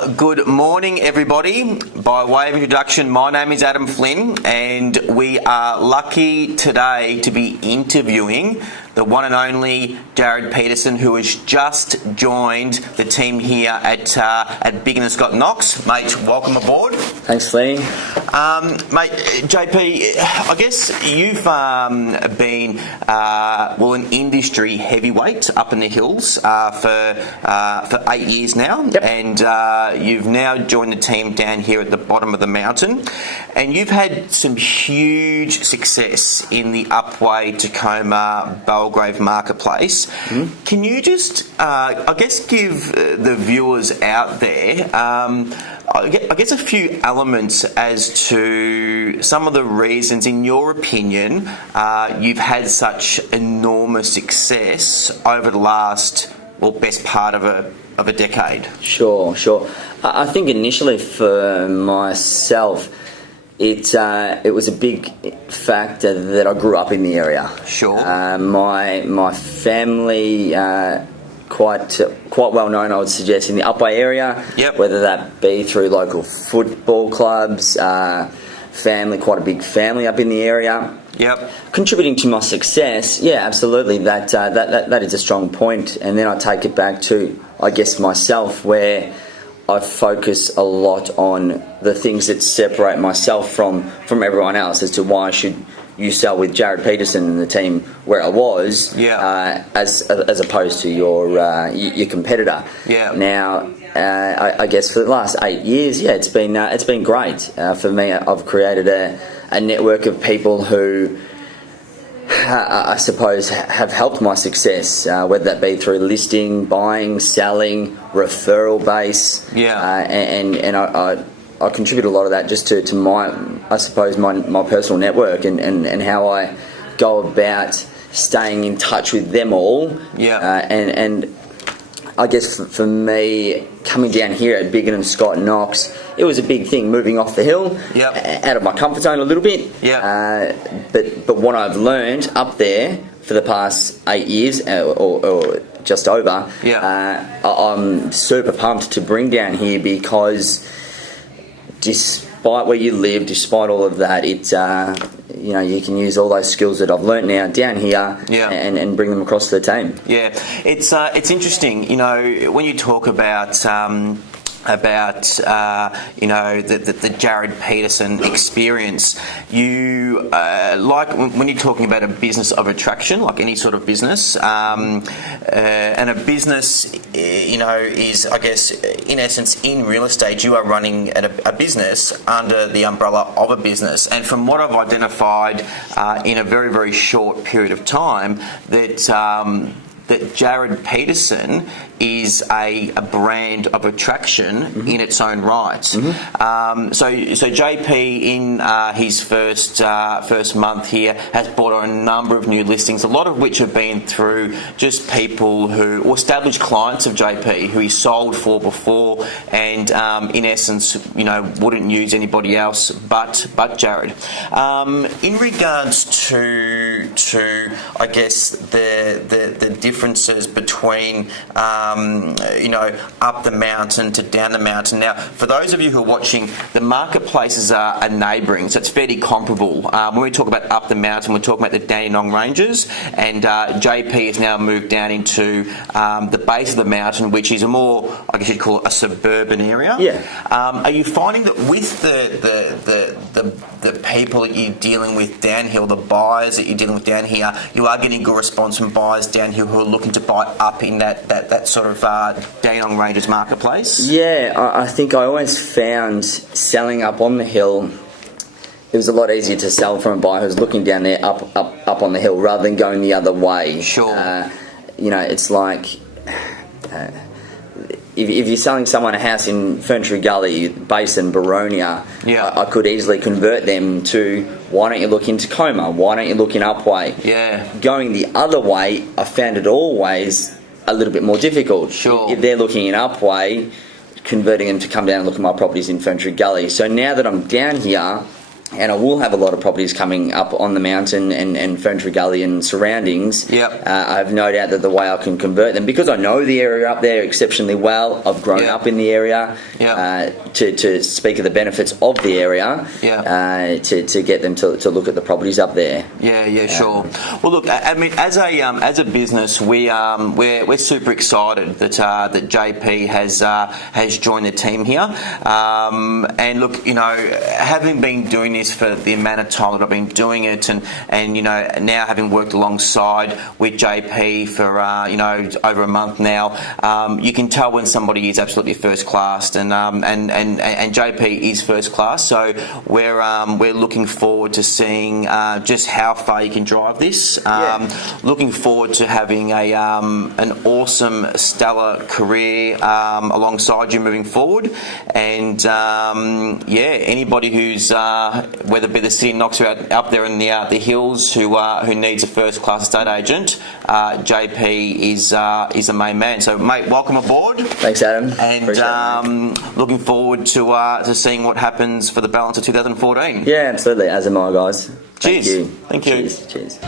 Well, good morning, everybody. By way of introduction, my name is Adam Flynn, and we are lucky today to be interviewing the one and only Jarrod Peterson, who has just joined the team here at Big and Scott Knox. Mate, welcome aboard. Thanks, Flynny. Mate, JP, I guess you've been an industry heavyweight up in the hills for 8 years now. Yep. And you've now joined the team down here at the bottom of the mountain, and you've had some huge success in the Upway Tacoma Belgrave marketplace. Mm-hmm. Can you just, give the viewers out there, I guess a few elements as to some of the reasons, in your opinion, you've had such enormous success over the last, best part of a decade? Sure. I think initially for myself, it was a big factor that I grew up in the area. Sure. My family, quite well known, I would suggest, in the Upway area. Yep. Whether that be through local football clubs, family, quite a big family up in the area. Yep. Contributing to my success, yeah, absolutely. That is a strong point. And then I take it back to, I guess, myself, where I focus a lot on the things that separate myself from everyone else as to why should you sell with Jarrod Peterson and the team where I was, as opposed to your competitor. Yeah. Now, I guess for the last 8 years, it's been great for me. I've created a network of people who, I suppose, have helped my success, whether that be through listing, buying, selling, referral base. Yeah. And I contribute a lot of that just to my, I suppose, my personal network and how I go about staying in touch with them all. Yeah. And I guess for me, coming down here at Big and Scott Knox, it was a big thing, moving off the hill, out of my comfort zone a little bit. Yeah. But what I've learned up there for the past 8 years, or just over, I'm super pumped to bring down here, because despite where you live, despite all of that, it's you can use all those skills that I've learnt now down here, and bring them across to the team. Yeah, it's interesting. When you talk about the Jarrod Peterson experience, you like when you're talking about a business of attraction, like any sort of business, and a business, is, I guess, in essence, in real estate, you are running a business under the umbrella of a business. And from what I've identified in a very, very short period of time, that Jarrod Peterson is a brand of attraction in its own right. Mm-hmm. So JP, in his first month here, has brought on a number of new listings, a lot of which have been through just people or established clients of JP who he sold for before, and in essence, wouldn't use anybody else but Jarrod. In regards to I guess the differences between up the mountain to down the mountain. Now, for those of you who are watching, the marketplaces are neighbouring, so it's fairly comparable. When we talk about up the mountain, we're talking about the Dandenong Ranges, and JP has now moved down into the base of the mountain, which is a more, I guess you'd call it, a suburban area. Yeah. Are you finding that with the people that you're dealing with downhill, the buyers that you're dealing with down here, you are getting good response from buyers down here who are looking to buy up in that sort of Dandenong Ranges marketplace? Yeah, I think I always found selling up on the hill, it was a lot easier to sell from a buyer who's looking down there up on the hill rather than going the other way. Sure. It's like if you're selling someone a house in Ferntree Gully, Basin, Baronia, I could easily convert them to, why don't you look in Tacoma? Why don't you look in Upway? Yeah. Going the other way, I found it always a little bit more difficult. Sure. If they're looking in Upway, converting them to come down and look at my properties in Ferntree Gully. So now that I'm down here, and I will have a lot of properties coming up on the mountain and Ferntree Gully and surroundings. Yep. I have no doubt that the way I can convert them, because I know the area up there exceptionally well, I've grown up in the area, to speak of the benefits of the area, to get them to look at the properties up there. Yeah, sure. Well, look, I mean, as a business, we're super excited that JP has joined the team here, and look, you know, having been doing this for the amount of time that I've been doing it, and you know, now having worked alongside with JP for you know, over a month now, you can tell when somebody is absolutely first class, and JP is first class. So we're looking forward to seeing just how far you can drive this. Looking forward to having an awesome, stellar career alongside you moving forward, and anybody who's whether it be the city knocks you up there in the hills who needs a first class estate agent, JP is the main man. So mate, welcome aboard. Thanks, Adam. And looking forward to seeing what happens for the balance of 2014. Yeah, absolutely. As am I, guys. Cheers. Thank you. Thank you. Cheers.